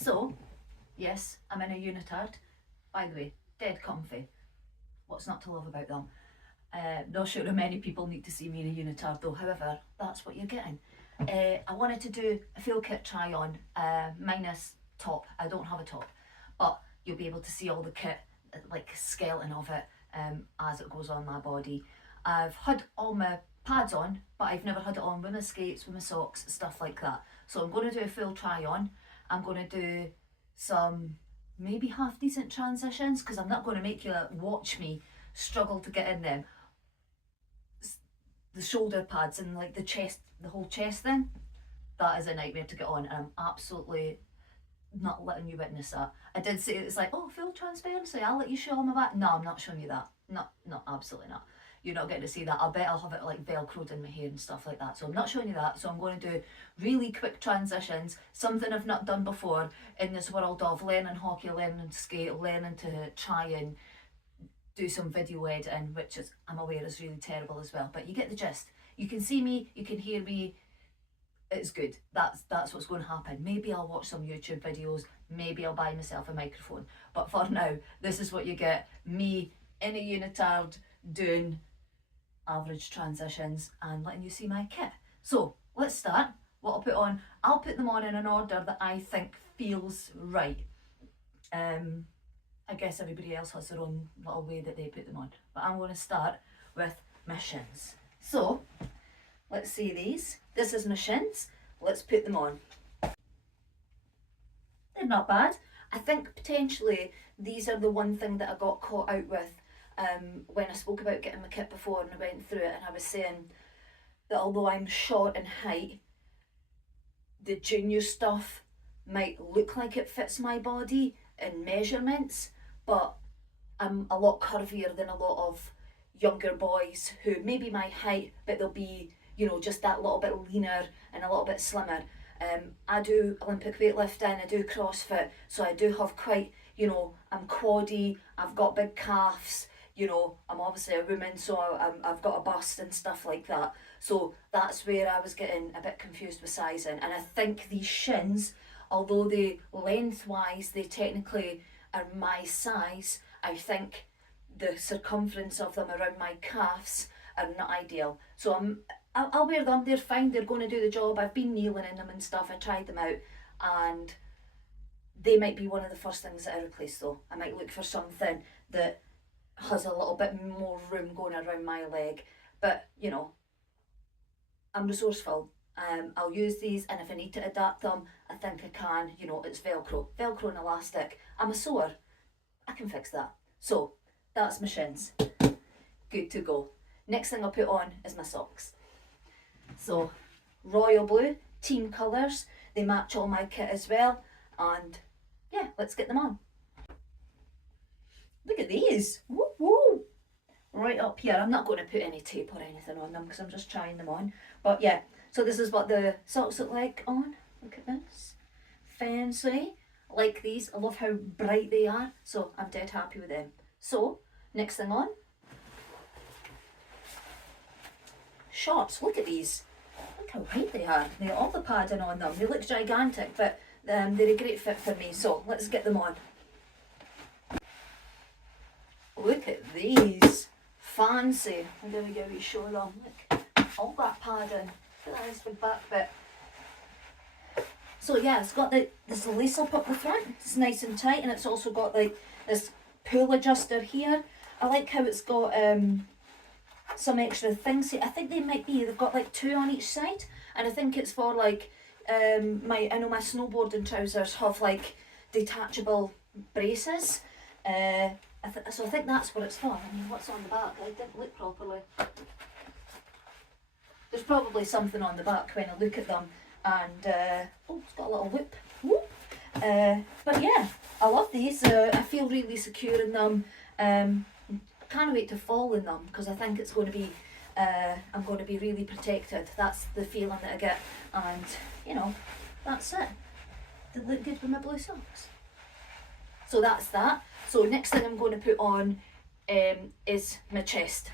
So, yes, I'm in a unitard. By the way, dead comfy. What's not to love about them? Not sure how many people need to see me in a unitard though, however, that's what you're getting. I wanted to do a full kit try on, minus top. I don't have a top, but you'll be able to see all the kit, like skeleton of it, as it goes on my body. I've had all my pads on, but I've never had it on with my skates, with my socks, stuff like that. So I'm going to do a full try on. I'm going to do some maybe half decent transitions because I'm not going to make you watch me struggle to get in them. The shoulder pads and like the chest, the whole chest thing, that is a nightmare to get on, and I'm absolutely not letting you witness that. I did say it's like, oh, full transparency, I'll let you show all my back. No, I'm not showing you that. No, absolutely not. You're not getting to see that. I bet I'll have it like velcroed in my hair and stuff like that. So I'm not showing you that. So I'm going to do really quick transitions, something I've not done before in this world of learning hockey, learning to skate, learning to try and do some video editing, which is, I'm aware, is really terrible as well. But you get the gist. You can see me, you can hear me. It's good. That's what's going to happen. Maybe I'll watch some YouTube videos. Maybe I'll buy myself a microphone. But for now, this is what you get. Me in a unitard doing average transitions and letting you see my kit. So let's start. What I'll put on, I'll put them on in an order that I think feels right. I guess everybody else has their own little way that they put them on, but I'm going to start with my shins. So let's see these. This is my shins. Let's put them on. They're not bad. I think potentially these are the one thing that I got caught out with when I spoke about getting my kit before and I went through it, and I was saying that although I'm short in height, the junior stuff might look like it fits my body in measurements, but I'm a lot curvier than a lot of younger boys who may be my height, but they'll be, you know, just that little bit leaner and a little bit slimmer. I do Olympic weightlifting, I do CrossFit, so I do have quite, you know, I'm quaddy, I've got big calves, you know, I'm obviously a woman, so I've got a bust and stuff like that. So that's where I was getting a bit confused with sizing. And I think these shins, although they lengthwise, they technically are my size, I think the circumference of them around my calves are not ideal. So I'll wear them, they're fine, they're going to do the job. I've been kneeling in them and stuff, I tried them out, and they might be one of the first things that I replace though. I might look for something that has a little bit more room going around my leg, but you know, I'm resourceful. I'll use these, and if I need to adapt them, I think I can. You know, it's Velcro and elastic. I'm a sewer, I can fix that. So that's my shins, good to go. Next thing I'll put on is my socks. So royal blue, team colours, they match all my kit as well, and yeah, let's get them on. Look at these, woo woo! Right up here, I'm not going to put any tape or anything on them because I'm just trying them on, but yeah, so this is what the socks look like on. Look at this, fancy. I like these, I love how bright they are, so I'm dead happy with them. So next thing on, shorts. Look at these, look how bright they are. They got all the padding on them, they look gigantic, but they're a great fit for me, so let's get them on. Look at these, fancy. I'm going to give you a show them. Look, all that padding. Look at this big back bit. So yeah, it's got this lace up the front. It's nice and tight, and it's also got like this pull adjuster here. I like how it's got some extra things. I think they've got like two on each side, and I think it's for like I know my snowboarding trousers have like detachable braces. So I think that's what it's for. I mean, what's on the back? I didn't look properly. There's probably something on the back when I look at them, and oh, it's got a little whip. Whoop. But yeah, I love these. I feel really secure in them. Can't wait to fall in them because I think it's going to be, I'm going to be really protected. That's the feeling that I get, and you know, that's it. They look good with my blue socks. So that's that. So next thing I'm going to put on is my chest.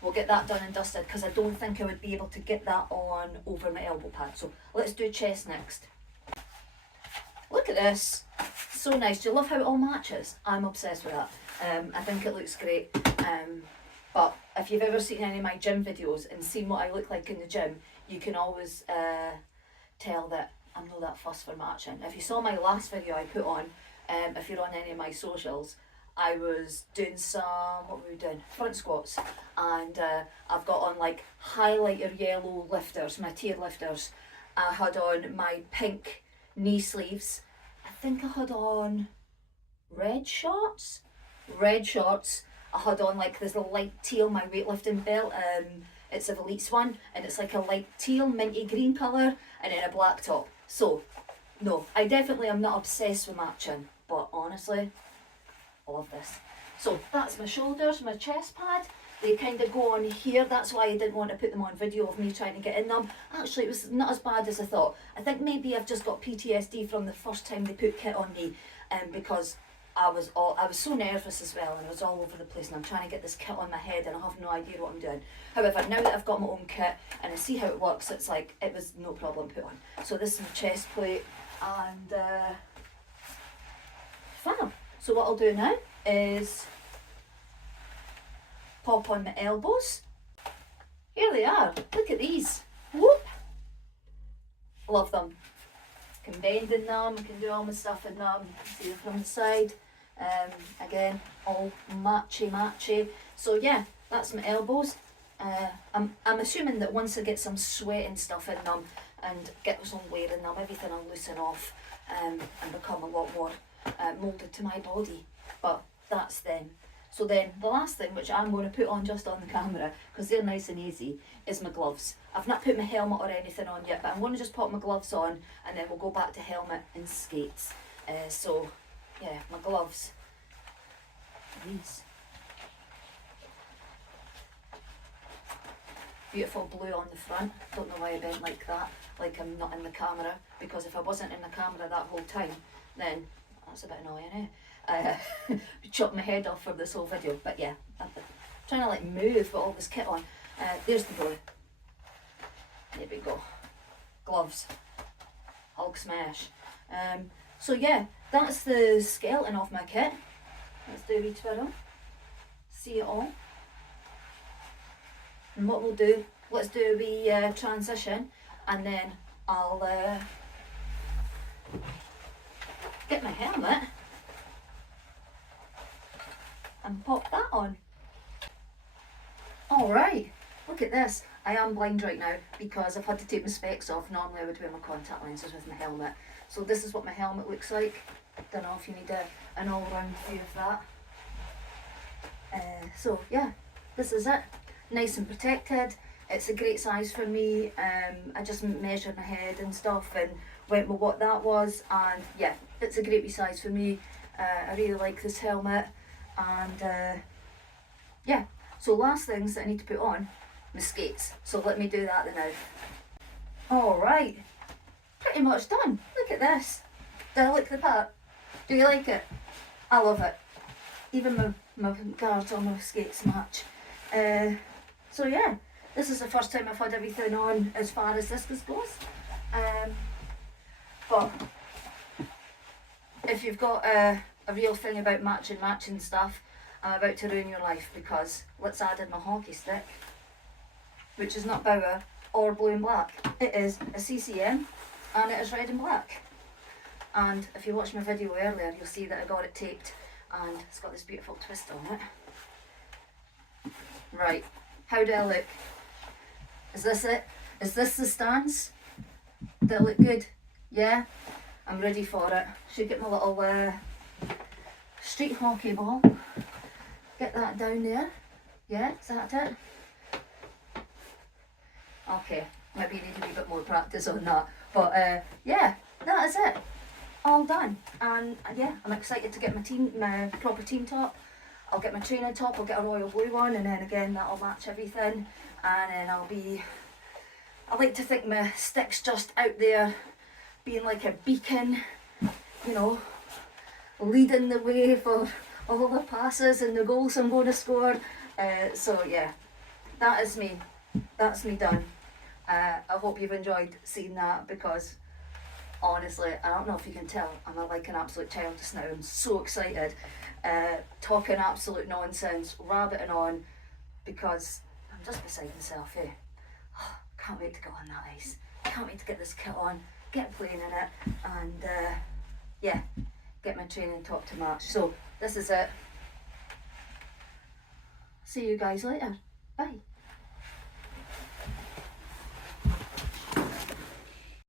We'll get that done and dusted because I don't think I would be able to get that on over my elbow pad. So let's do chest next. Look at this. So nice. Do you love how it all matches? I'm obsessed with that. I think it looks great. But if you've ever seen any of my gym videos and seen what I look like in the gym, you can always tell that I'm not that fussed for matching. If you saw my last video I put on, if you're on any of my socials, I was doing what were we doing? Front squats. And I've got on like highlighter yellow lifters, my tier lifters. I had on my pink knee sleeves. I think I had on red shorts. I had on like this light teal, my weightlifting belt. It's a Veliz one, and it's like a light teal, minty green colour, and then a black top. So, no, I definitely am not obsessed with matching, but honestly, I love this. So that's my shoulders, my chest pad. They kind of go on here. That's why I didn't want to put them on video of me trying to get in them. Actually, it was not as bad as I thought. I think maybe I've just got PTSD from the first time they put kit on me, because I was so nervous as well, and I was all over the place, and I'm trying to get this kit on my head and I have no idea what I'm doing. However, now that I've got my own kit and I see how it works, it's like it was no problem to put on. So this is my chest plate, and fab. So what I'll do now is pop on my elbows. Here they are. Look at these. Whoop. Love them. Can bend in them, can do all my stuff in them. You can see them from the side. Again, all matchy. So yeah, that's my elbows. I'm assuming that once I get some sweat and stuff in them and get some wear in them, everything will loosen off and become a lot more moulded to my body. But that's them. So then the last thing, which I'm going to put on just on the camera, because they're nice and easy, is my gloves. I've not put my helmet or anything on yet, but I'm going to just pop my gloves on and then we'll go back to helmet and skates. So yeah, my gloves. These. Beautiful blue on the front. Don't know why I bent like that, like I'm not in the camera, because if I wasn't in the camera that whole time, then that's a bit annoying, eh? Chop my head off for this whole video, but yeah, I'm trying to like move with all this kit on. There's the blue. There we go. Gloves. Hulk smash. So yeah, that's the skeleton of my kit. Let's do a wee twirl. See it all. And what we'll do, let's do a wee transition, and then I'll get my helmet and pop that on. Alright, look at this. I am blind right now because I've had to take my specs off. Normally I would wear my contact lenses with my helmet. So this is what my helmet looks like. Don't know if you need an all round view of that. So yeah, this is it. Nice and protected. It's a great size for me. I just measured my head and stuff and went with what that was, and yeah, it's a great wee size for me. I really like this helmet, and yeah, so last things that I need to put on, my skates. So let me do that now. Alright, pretty much done. Look at this. Do I look the part? Do you like it? I love it. Even my guards on my skates match. So yeah, this is the first time I've had everything on as far as this goes. But if you've got a real thing about matching stuff, I'm about to ruin your life, because let's add in my hockey stick, which is not Bauer or blue and black. It is a CCM and it is red and black. And if you watched my video earlier, you'll see that I got it taped and it's got this beautiful twist on it. Right, how do I look? Is this it? Is this the stance? Do I look good? Yeah? I'm ready for it. Should get my little street hockey ball. Get that down there. Yeah, is that it? Okay, maybe you need a wee bit more practice on that. But yeah, that is it. All done. And yeah, I'm excited to get my proper team top. I'll get my training top, I'll get a royal blue one, and then again that'll match everything. And then I like to think my stick's just out there being like a beacon, you know, leading the way for all the passes and the goals I'm going to score. So yeah, that is me. That's me done. I hope you've enjoyed seeing that, because Honestly, I don't know if you can tell, I'm like an absolute child just now. I'm so excited, talking absolute nonsense, rabbiting on, because I'm just beside myself, eh? Can't wait to get on that ice. Can't wait to get this kit on, get playing in it, and yeah, get my training top to match. So this is it. See you guys later. Bye.